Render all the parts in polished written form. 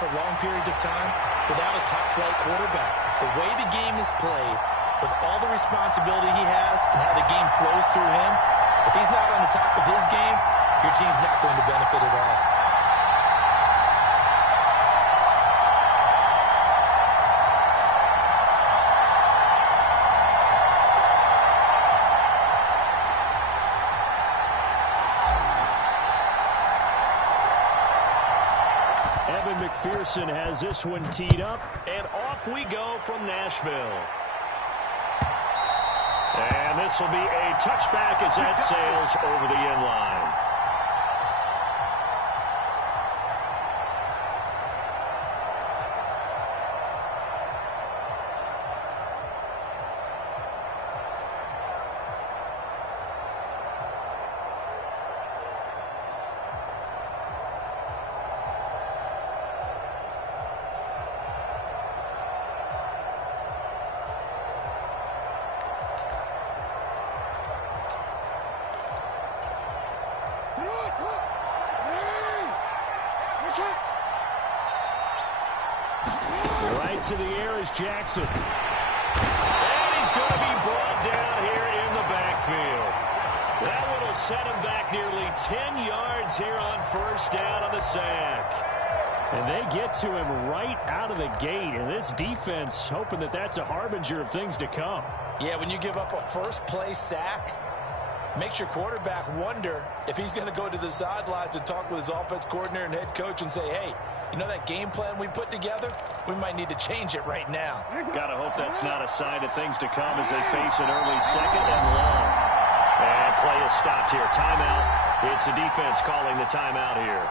for long periods of time without a top-flight quarterback. The way the game is played, with all the responsibility he has and how the game flows through him, if he's not on the top of his game, your team's not going to benefit at all. McPherson has this one teed up, and off we go from Nashville. And this will be a touchback as that sails over the end line. Right to the air is Jackson. And he's going to be brought down here in the backfield. That one will set him back nearly 10 yards here on first down on the sack. And they get to him right out of the gate. And this defense hoping that that's a harbinger of things to come. Yeah, when you give up a first-play sack, makes your quarterback wonder if he's going to go to the sidelines and talk with his offense coordinator and head coach and say, hey, you know that game plan we put together? We might need to change it right now. Got to hope that's not a sign of things to come as they face an early second and long. And play is stopped here. Timeout. It's the defense calling the timeout here.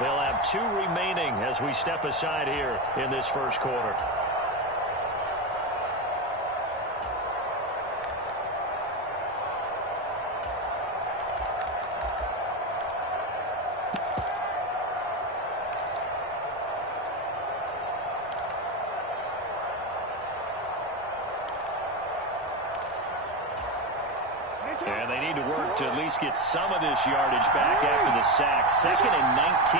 They'll have 2 remaining as we step aside here in this first quarter. And they need to work to at least get some of this yardage back after the sack. 2nd and 19.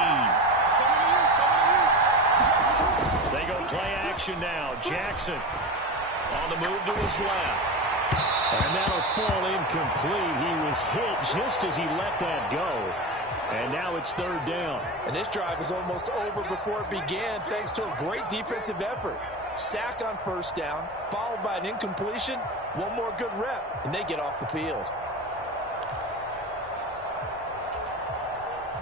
They go play action now. Jackson on the move to his left. And that'll fall incomplete. He was hit just as he let that go. And now it's 3rd down. And this drive is almost over before it began thanks to a great defensive effort. Sack on first down, followed by an incompletion, one more good rep, and they get off the field.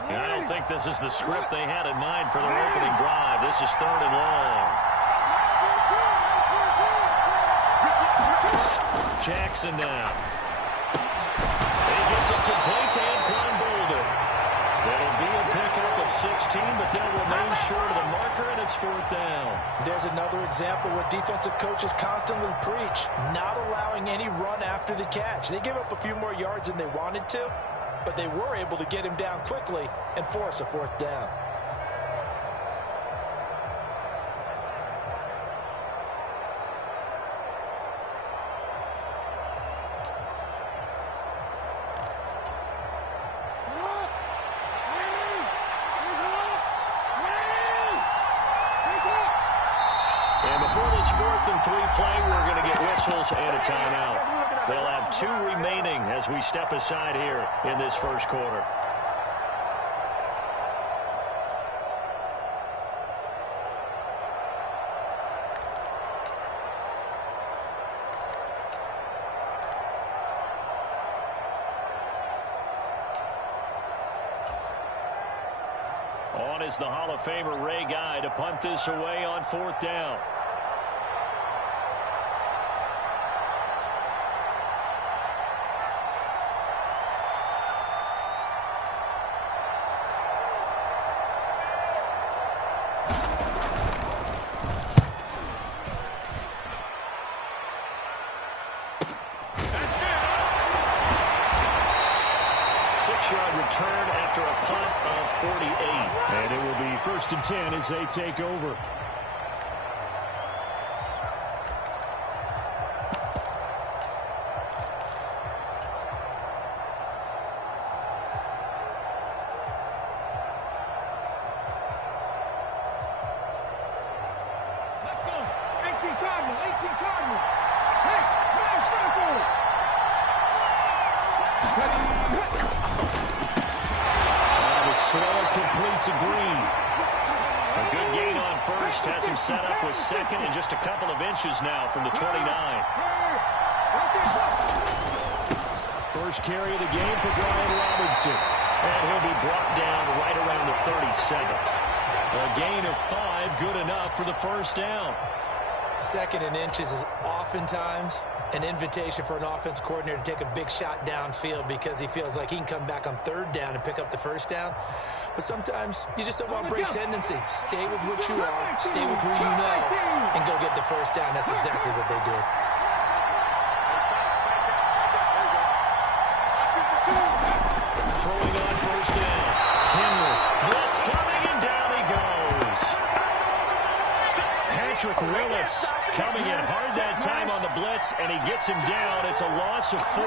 I don't think this is the script they had in mind for their opening drive. This is 3rd and long. Jackson now. He gets it complete to Anquan Bolden. It'll be a pickup of 16, but they'll remain short of the marker, and it's 4th down. There's another example where defensive coaches constantly preach, not allowing any run after the catch. They give up a few more yards than they wanted to, but they were able to get him down quickly and force a 4th down. And before this 4th and 3 play, we're going to get whistles and a timeout. They'll have 2 remaining as we step aside here in this first quarter. On is the Hall of Famer Ray Guy to punt this away on 4th down. Return after a punt of 48. And it will be 1st and 10 as they take over. makes it green. A good gain on first has him set up with second and just a couple of inches now from the 29. First carry of the game for Brian Robinson. And he'll be brought down right around the 37. A gain of 5, good enough for the first down. Second and inches is oftentimes an invitation for an offense coordinator to take a big shot downfield because he feels like he can come back on third down and pick up the first down. But sometimes you just don't want to break tendency. Stay with what you are, stay with who you know, and go get the first down. That's exactly what they did. Throwing on first down. Henry. Blitz coming, and down he goes. Patrick Willis coming in hard that time on the blitz, and he gets him down. It's a loss of 4.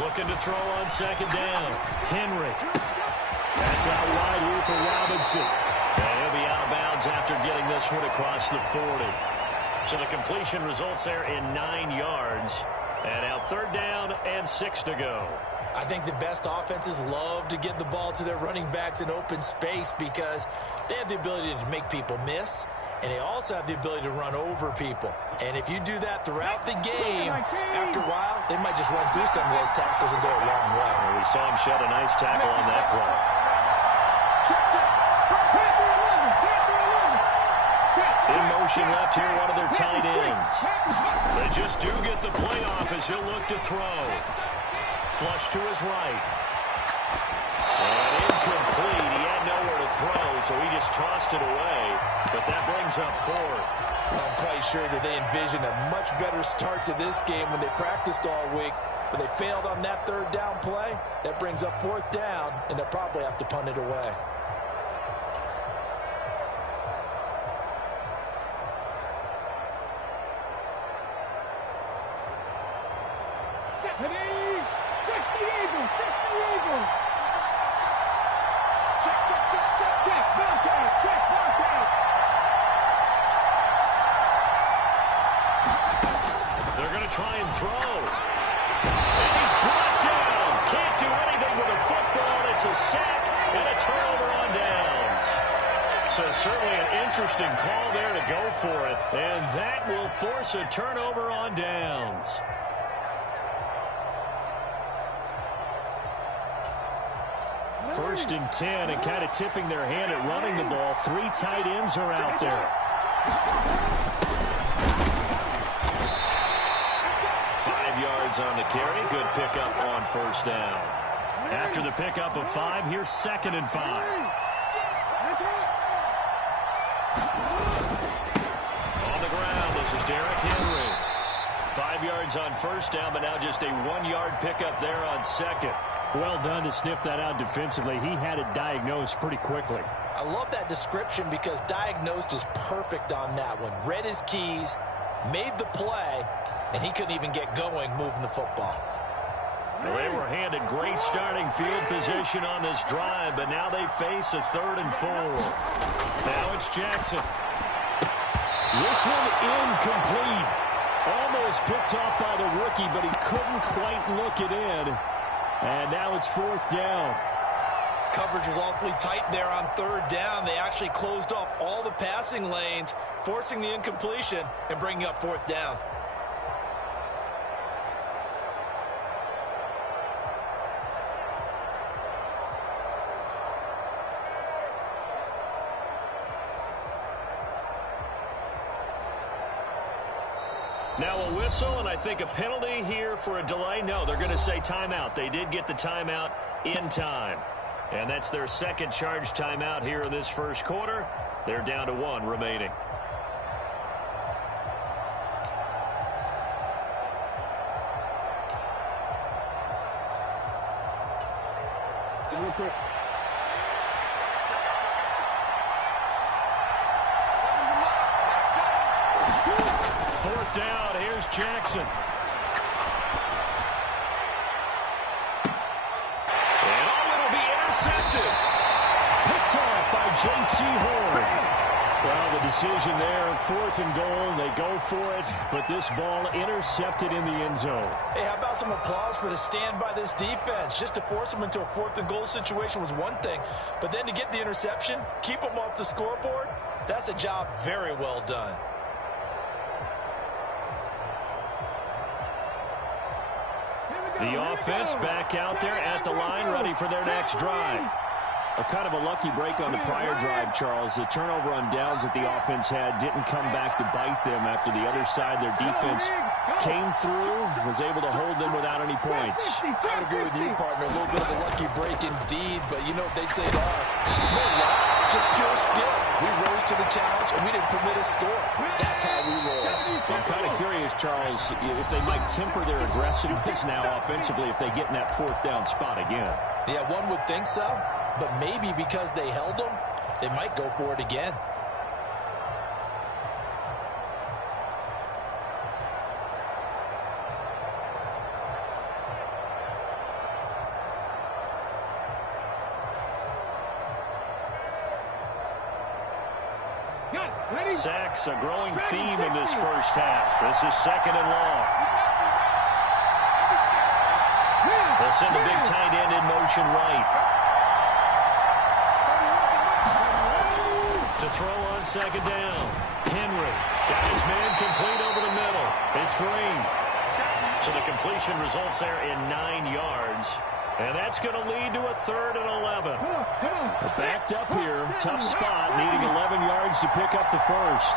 Looking to throw on second down. Henry. That's out wide here for Robinson. And he'll be out of bounds after getting this one across the 40. So the completion results there in 9 yards. And now third down and 6 to go. I think the best offenses love to get the ball to their running backs in open space because they have the ability to make people miss, and they also have the ability to run over people. And if you do that throughout the game, after a while, they might just run through some of those tackles and go a long way. Well, we saw him shed a nice tackle on that play. In motion left here, one of their tight ends. They just do get the play off as he'll look to throw. Flush to his right. And incomplete. He had nowhere to throw, so he just tossed it away. But that brings up 4th. I'm quite sure that they envisioned a much better start to this game when they practiced all week. But they failed on that third down play. That brings up 4th down, and they'll probably have to punt it away. They're going to try and throw. And he's brought down. Can't do anything with a football. It's a sack and a turnover on downs. So certainly an interesting call there to go for it. And that will force a turnover on downs. First and 10, and kind of tipping their hand at running the ball. 3 tight ends are out there. 5 yards on the carry. Good pickup on first down. After the pickup of 5, here's 2nd and 5. On the ground, this is Derrick Henry. 5 yards on first down, but now just a 1-yard pickup there on second. Well done to sniff that out defensively. He had it diagnosed pretty quickly. I love that description because diagnosed is perfect on that one. Read his keys, made the play, and he couldn't even get going moving the football. Well, they were handed great starting field position on this drive, but now they face a 3rd and 4. Now it's Jackson. This one incomplete. Almost picked off by the rookie, but he couldn't quite look it in. And now it's 4th down. Coverage was awfully tight there on 3rd down. They actually closed off all the passing lanes, forcing the incompletion and bringing up 4th down. Now a whistle, and I think a penalty here for a delay. No, they're going to say timeout. They did get the timeout in time. And that's their 2nd charge timeout here in this first quarter. They're down to 1 remaining. Fourth down, here's Jackson. And oh, it'll be intercepted. Picked off by J.C. Horn. Well, the decision there, 4th and goal. They go for it, but this ball intercepted in the end zone. Hey, how about some applause for the stand by this defense? Just to force them into a 4th and goal situation was one thing, but then to get the interception, keep them off the scoreboard, that's a job very well done. The offense back out there at the line, ready for their next drive. A kind of a lucky break on the prior drive, Charles. The turnover on downs that the offense had didn't come back to bite them after the other side. Their defense came through, was able to hold them without any points. I would agree with you, partner. A little bit of a lucky break indeed, but you know what they'd say to us. No luck, just pure skill. We rose to the challenge, and we didn't permit a score. That's how we roll. I'm kind of curious, Charles, if they might temper their aggressiveness now offensively if they get in that 4th down spot again. Yeah, one would think so. But maybe because they held them, they might go for it again. Sacks, a growing theme in this first half. This is 2nd and long. They'll send the big tight end in motion right. To throw on 2nd down. Henry got his man complete over the middle. It's Green. So the completion results there in 9 yards. And that's going to lead to a 3rd and 11. Backed up here. Tough spot. Needing 11 yards to pick up the first.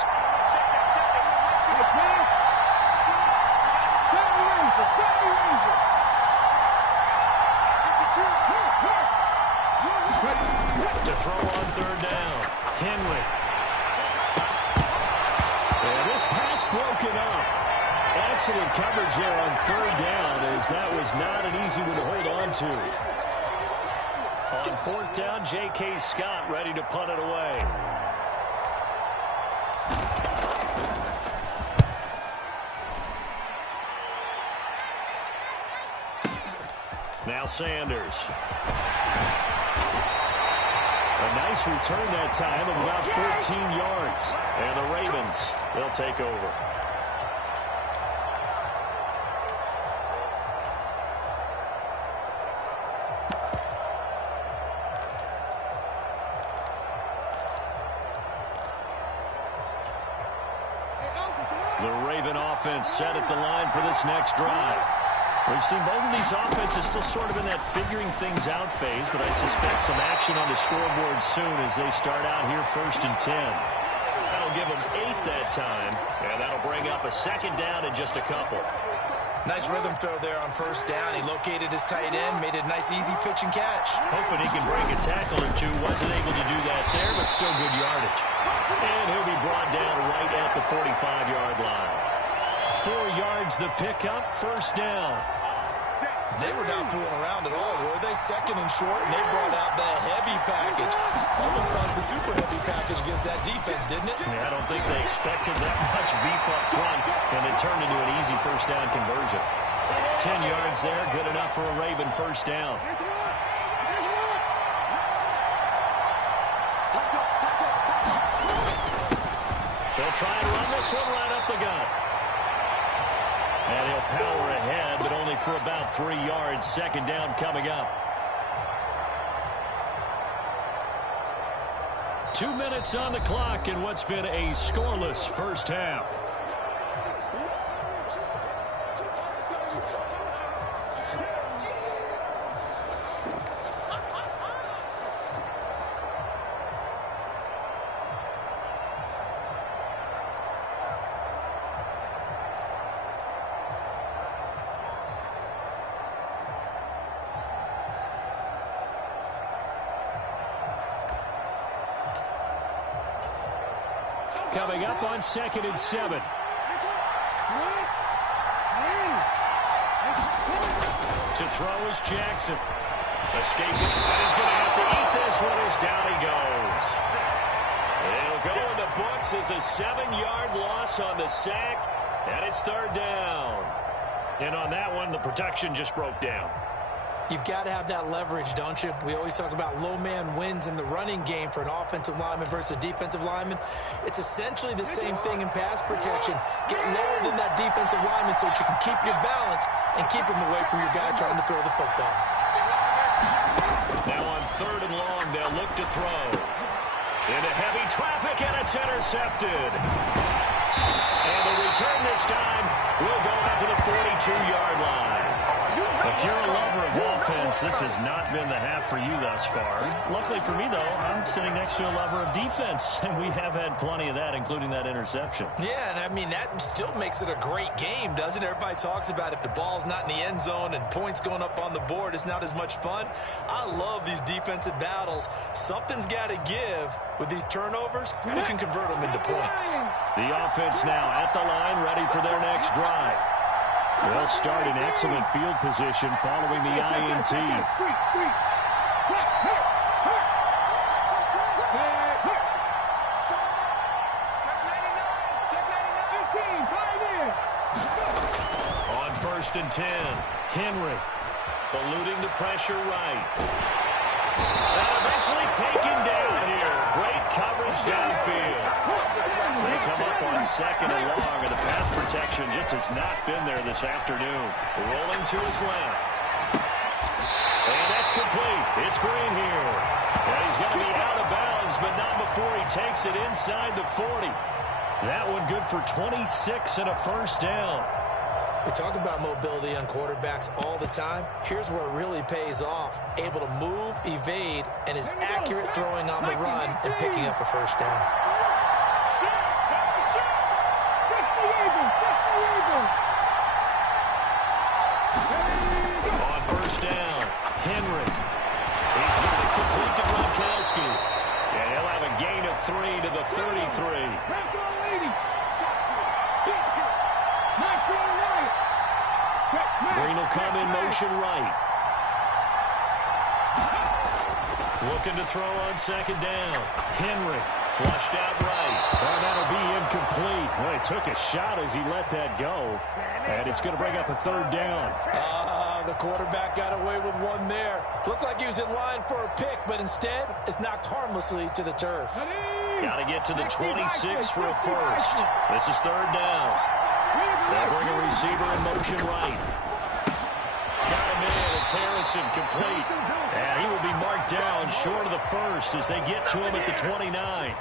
To throw on 3rd down. Henry. And this pass broken up. Excellent coverage there on 3rd down, as that was not an easy one to hold on to. On 4th down, J.K. Scott ready to punt it away. Now Sanders. A nice return that time of about 14 yards. And the Ravens, they'll take over. The Raven offense set at the line for this next drive. We've seen both of these offenses still sort of in that figuring things out phase, but I suspect some action on the scoreboard soon as they start out here 1st and 10. That'll give them 8 that time, and that'll bring up a 2nd down in just a couple. Nice rhythm throw there on 1st down. He located his tight end, made it a nice easy pitch and catch. Hoping he can break a tackle or two. Wasn't able to do that there, but still good yardage. And he'll be brought down right at the 45-yard line. 4 yards the pickup, 1st down. They were not fooling around at all, were they? 2nd and short, and they brought out the heavy package. Almost like the super heavy package against that defense, didn't it? Yeah, I don't think they expected that much beef up front, and it turned into an easy 1st down conversion. 10 yards there, good enough for a Raven 1st down. They'll try and run this one right up the gut. And he'll power ahead, but only for about 3 yards. 2nd down coming up. 2 minutes on the clock in what's been a scoreless first half. Coming up on 2nd and 7. To throw is Jackson. Escaping. And he's going to have to eat this one as down he goes. It'll go in the books as a 7-yard loss on the sack. And it's 3rd down. And on that one, the protection just broke down. You've got to have that leverage, don't you? We always talk about low man wins in the running game for an offensive lineman versus a defensive lineman. It's essentially the same thing in pass protection. Get lower than that defensive lineman so that you can keep your balance and keep him away from your guy trying to throw the football. Now on 3rd and long, they'll look to throw. Into heavy traffic, and it's intercepted. And the return this time will go out to the 42-yard line. If you're a lover of offense, this has not been the half for you thus far. Luckily for me, though, I'm sitting next to a lover of defense, and we have had plenty of that, including that interception. Yeah, and I mean, that still makes it a great game, doesn't it? Everybody talks about if the ball's not in the end zone and points going up on the board, it's not as much fun. I love these defensive battles. Something's got to give with these turnovers. Who can convert them into points? The offense now at the line, ready for their next drive. They'll start in excellent field position following the INT. On 1st and 10, Henry eluding the pressure right. And eventually taken down here. Great coverage downfield. They come up on 2nd and long, and the pass protection just has not been there this afternoon. Rolling to his left. And that's complete. It's Green here. And he's going to be out of bounds, but not before he takes it inside the 40. That one good for 26 and a first down. We talk about mobility on quarterbacks all the time. Here's where it really pays off. Able to move, evade, and is accurate throwing on the run and picking up a first down. On 1st down, Henry. He's going to complete to Gronkowski. And he'll have a gain of 3 to the 33. Green will come in motion right. Looking to throw on 2nd down. Henry flushed out right. Oh, that'll be incomplete. Well, he took a shot as he let that go. And it's going to bring up a 3rd down. The quarterback got away with one there. Looked like he was in line for a pick, but instead it's knocked harmlessly to the turf. Got to get to the 26 for a first. This is 3rd down. They'll bring a receiver in motion right. Got him in. It's Harrison complete. And he will be marked down short of the first as they get to him at the 29.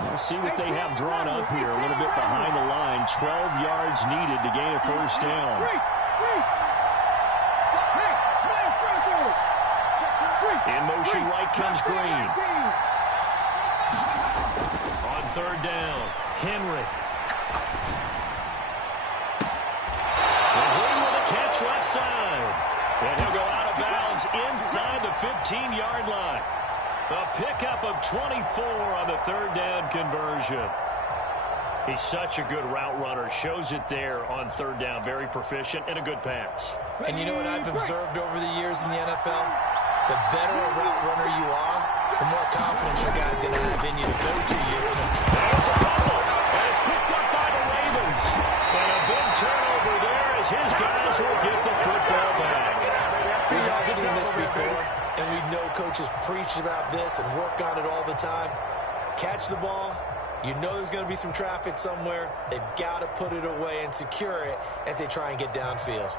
We'll see what they have drawn up here. A little bit behind the line. 12 yards needed to gain a first down. In motion right comes Green. On 3rd down, Henry. And Green with a catch left side. And he'll go out of bounds inside the 15-yard line. A pickup of 24 on the 3rd down conversion. He's such a good route runner. Shows it there on 3rd down. Very proficient and a good pass. And you know what I've observed over the years in the NFL? The better a route runner you are, the more confidence your guy's going to have in you to go to you. There's a fumble, and it's picked up by the Ravens. And a big turnover there as his guys will get the football back. We've all seen this before, and we know coaches preach about this and work on it all the time. Catch the ball. You know there's going to be some traffic somewhere. They've got to put it away and secure it as they try and get downfield.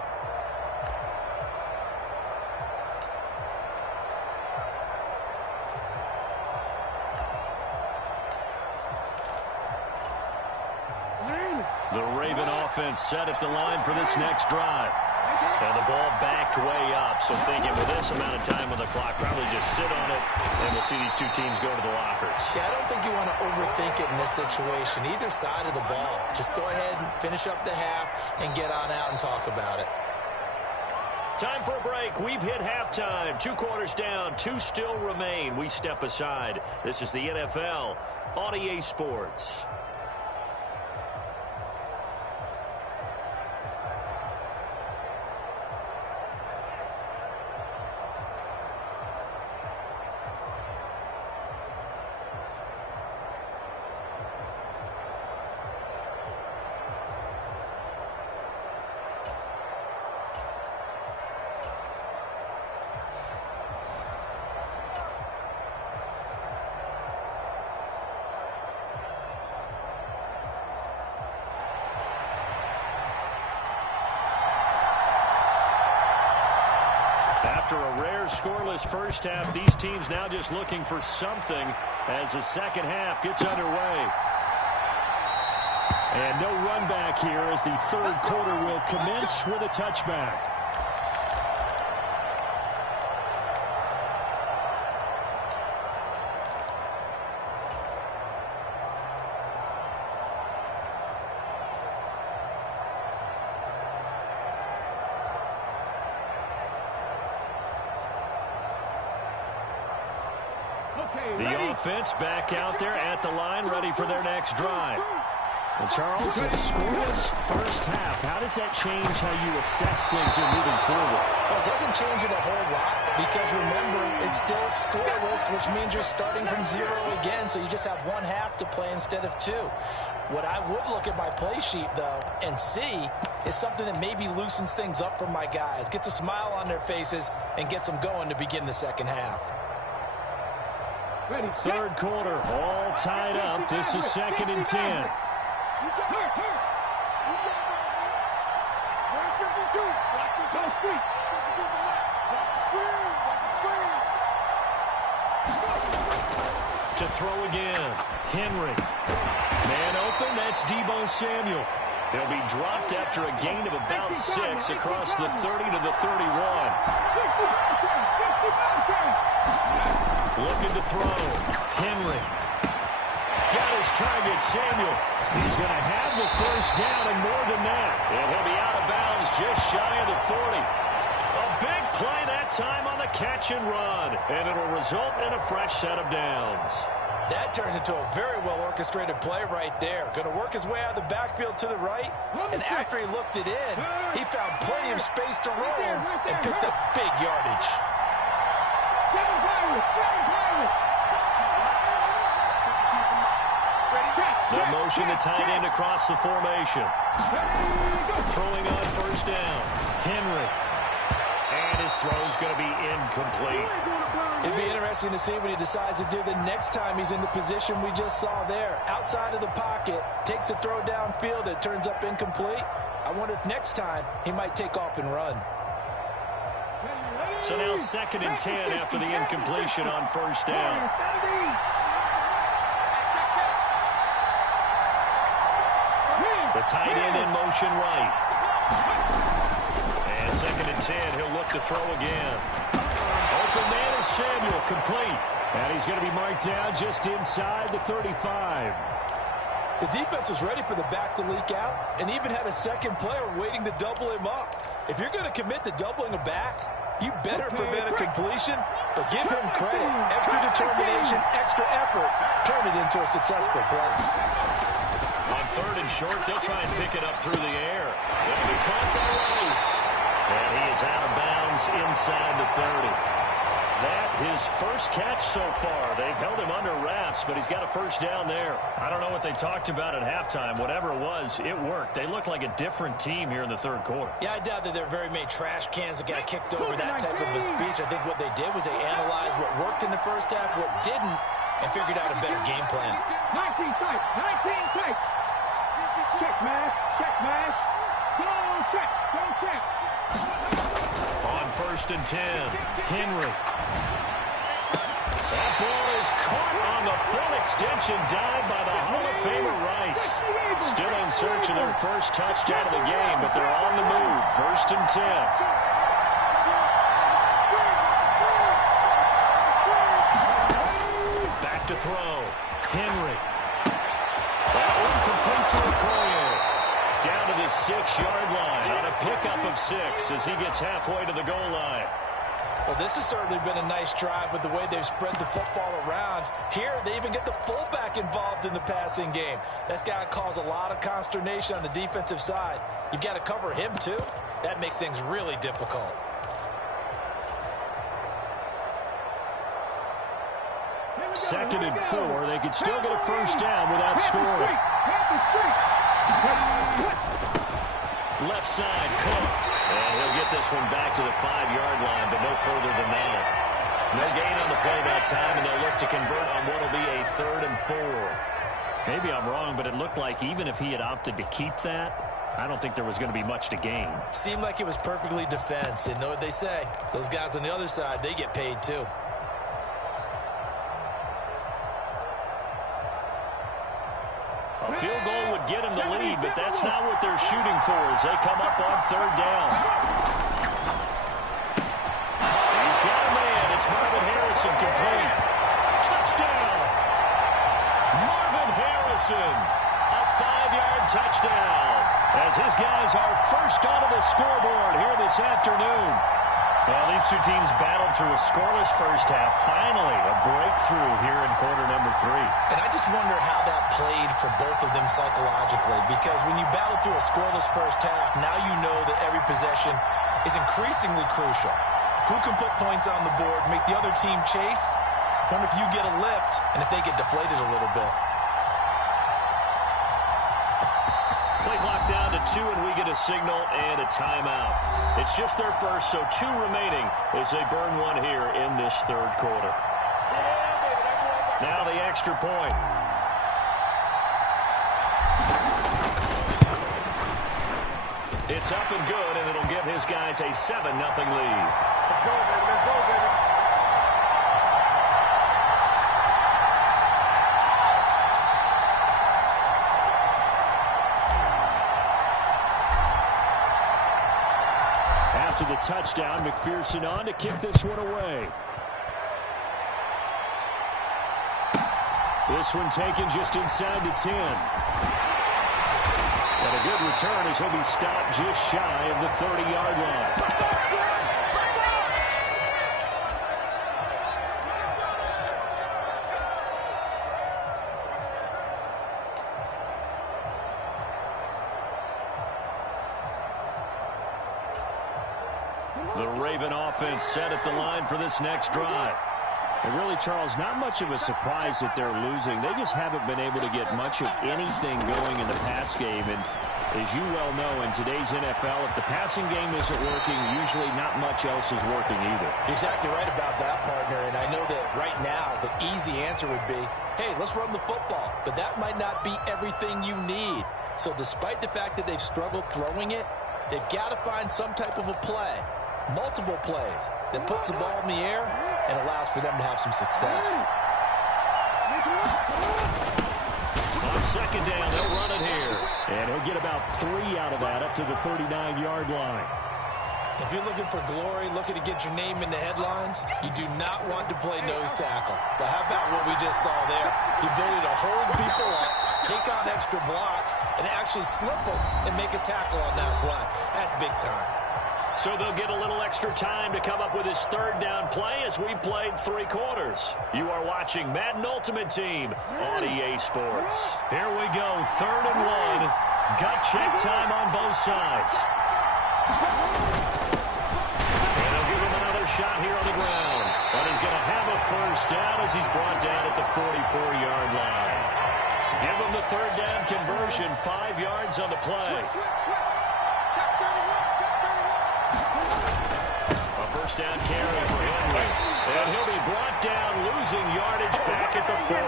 The Raven offense set at the line for this next drive. And the ball backed way up. So thinking with this amount of time on the clock, probably just sit on it, and we'll see these two teams go to the lockers. Yeah, I don't think you want to overthink it in this situation. Either side of the ball. Just go ahead and finish up the half and get on out and talk about it. Time for a break. We've hit halftime. 2 quarters down. 2 still remain. We step aside. This is the NFL on EA Sports. After a rare scoreless first half, these teams now just looking for something as the second half gets underway. And no run back here as the third quarter will commence with a touchback. The offense back out there at the line, ready for their next drive. And Charles, a scoreless first half. How does that change how you assess things here moving forward? Well, it doesn't change it a whole lot because, remember, it's still scoreless, which means you're starting from zero again, so you just have one half to play instead of two. What I would look at my play sheet, though, and see is something that maybe loosens things up for my guys, gets a smile on their faces, and gets them going to begin the second half. Third quarter, all tied up. This is 2nd and 10. To throw again, Henry. Man open, that's Deebo Samuel. He'll be dropped after a gain of about 6 across the 30 to the 31. Looking to throw. Henry. Got his target, Samuel. He's going to have the first down and more than that. And he'll be out of bounds just shy of the 40. A big play that time on the catch and run. And it'll result in a fresh set of downs. That turns into a very well-orchestrated play right there. Going to work his way out of the backfield to the right. And after he looked it in, he found plenty of space to roam and picked up big yardage. The motion to tight end across the formation. Throwing on first down. Henry. And his throw's going to be incomplete. It'd be interesting to see what he decides to do the next time he's in the position we just saw there. Outside of the pocket, takes a throw downfield, it turns up incomplete. I wonder if next time he might take off and run. So now 2nd and 10 after the incompletion on first down. The tight end in motion right. And 2nd and 10, he'll look to throw again. Open man is Samuel, complete. And he's going to be marked down just inside the 35. The defense was ready for the back to leak out and even had a second player waiting to double him up. If you're going to commit to doubling a back, you better prevent a completion, but give him credit. Extra determination, extra effort, turn it into a successful play. On 3rd and short, they'll try and pick it up through the air. It'll be caught by Rice. And he is out of bounds inside the 30. That, his first catch so far. They've held him under wraps, but he's got a first down there. I don't know what they talked about at halftime. Whatever it was, it worked. They look like a different team here in the third quarter. Yeah, I doubt that there are very many trash cans that got kicked over that type of a speech. I think what they did was they analyzed what worked in the first half, what didn't, and figured out a better game plan. 19 tight, 19 tight. Check, man. Check, man. Go check, go check. On 1st and 10, Henry. That ball is caught on the full extension dive by the Hall of Famer Rice. Still in search of their first touchdown of the game, but they're on the move. 1st and 10. Back to throw. Henry. That one complete to Okoye. Down to the 6-yard line on a pickup of 6 as he gets halfway to the goal line. Well, this has certainly been a nice drive with the way they've spread the football around. Here, they even get the fullback involved in the passing game. That's got to cause a lot of consternation on the defensive side. You've got to cover him, too. That makes things really difficult. Second and 4. They could still get a first down without scoring. Left side, Cook. And he'll get this one back to the 5-yard line, but no further than that. No gain on the play that time, and they'll look to convert on what will be a 3rd and 4. Maybe I'm wrong, but it looked like even if he had opted to keep that, I don't think there was going to be much to gain. Seemed like it was perfectly defense. And know what they say? Those guys on the other side, they get paid too. A field goal would get him the lead, but that's not what they're shooting for as they come up on third down. He's got a man. It's Marvin Harrison complete. Touchdown! Marvin Harrison, a 5-yard touchdown, as his guys are first onto the scoreboard here this afternoon. Well, these two teams battled through a scoreless first half. Finally, a breakthrough here in quarter number 3. And I just wonder how that played for both of them psychologically, because when you battle through a scoreless first half, now you know that every possession is increasingly crucial. Who can put points on the board, make the other team chase? Wonder if you get a lift and if they get deflated a little bit. Play clock down to 2, and we get a signal and a timeout. It's just their first, so 2 remaining as they burn one here in this third quarter. Now the extra point. It's up and good, and it'll give his guys a 7-0 lead. Let's go, baby. Let's go, baby. After the touchdown, McPherson on to kick this one away. This one taken just inside the 10. And a good return as he'll be stopped just shy of the 30-yard line. The Raven offense set at the line for this next drive. And really, Charles, not much of a surprise that they're losing. They just haven't been able to get much of anything going in the pass game. And as you well know, in today's NFL, if the passing game isn't working, usually not much else is working either. You're exactly right about that, partner. And I know that right now the easy answer would be, hey, let's run the football. But that might not be everything you need. So despite the fact that they've struggled throwing it, they've got to find some type of a play. Multiple plays that puts the ball in the air and allows for them to have some success. On second down, they'll run it here. And he'll get about 3 out of that up to the 39-yard line. If you're looking for glory, looking to get your name in the headlines, you do not want to play nose tackle. But how about what we just saw there? The ability to hold people up, take on extra blocks, and actually slip them and make a tackle on that play. That's big time. So they'll get a little extra time to come up with his third down play as we've played 3 quarters. You are watching Madden Ultimate Team on EA Sports. Here we go, 3rd and 1. Gut check time on both sides. And they'll give him another shot here on the ground. But he's going to have a first down as he's brought down at the 44-yard line. Give him the 3rd down conversion, 5 yards on the play. First down carry for Henry. And he'll be brought down, losing yardage back at the 40.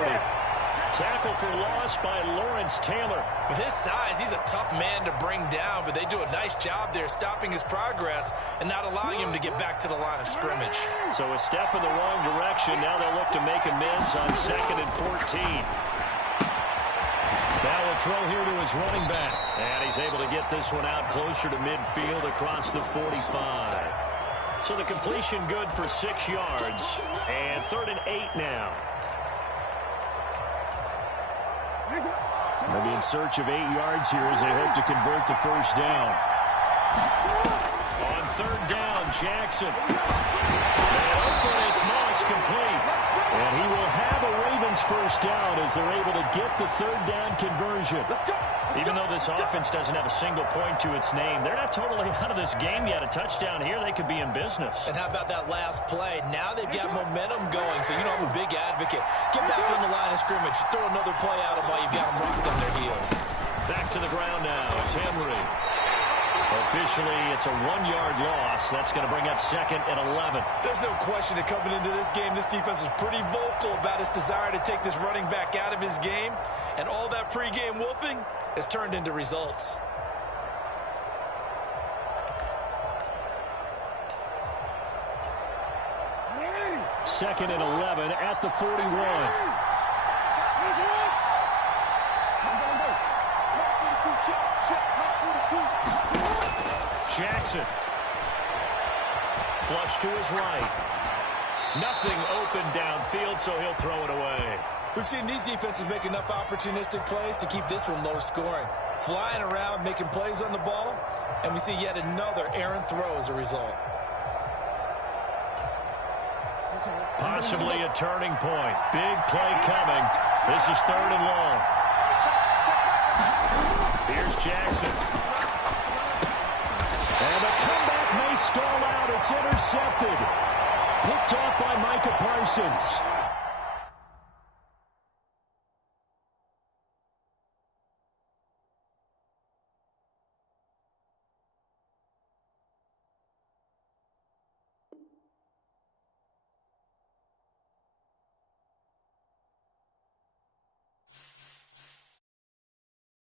Tackle for loss by Lawrence Taylor. With his size, he's a tough man to bring down, but they do a nice job there stopping his progress and not allowing him to get back to the line of scrimmage. So a step in the wrong direction. Now they'll look to make amends on 2nd and 14. That will throw here to his running back. And he's able to get this one out closer to midfield across the 45. So the completion good for 6 yards. And 3rd and 8 now. They'll be in search of 8 yards here as they hope to convert the first down. On 3rd down, Jackson. And open, it's Moss complete. And he will have a Ravens first down as they're able to get the 3rd down conversion. Even though this offense doesn't have a single point to its name, they're not totally out of this game yet. A touchdown here, they could be in business. And how about that last play? Now they've got momentum going, so you know I'm a big advocate. Get back on the line of scrimmage. Throw another play out of while you've got them rocked on their heels. Back to the ground now. It's Henry. Officially, it's a 1-yard loss. That's going to bring up 2nd and 11. There's no question that coming into this game, this defense was pretty vocal about its desire to take this running back out of his game. And all that pregame wolfing has turned into results. 2nd and 11 at the 41. Jackson. Flush to his right. Nothing open downfield, so he'll throw it away. We've seen these defenses make enough opportunistic plays to keep this one low scoring. Flying around, making plays on the ball, and we see yet another errant throw as a result. Possibly a turning point. Big play coming. This is 3rd and long. Here's Jackson. And the comeback may stall out. It's intercepted. Picked off by Micah Parsons.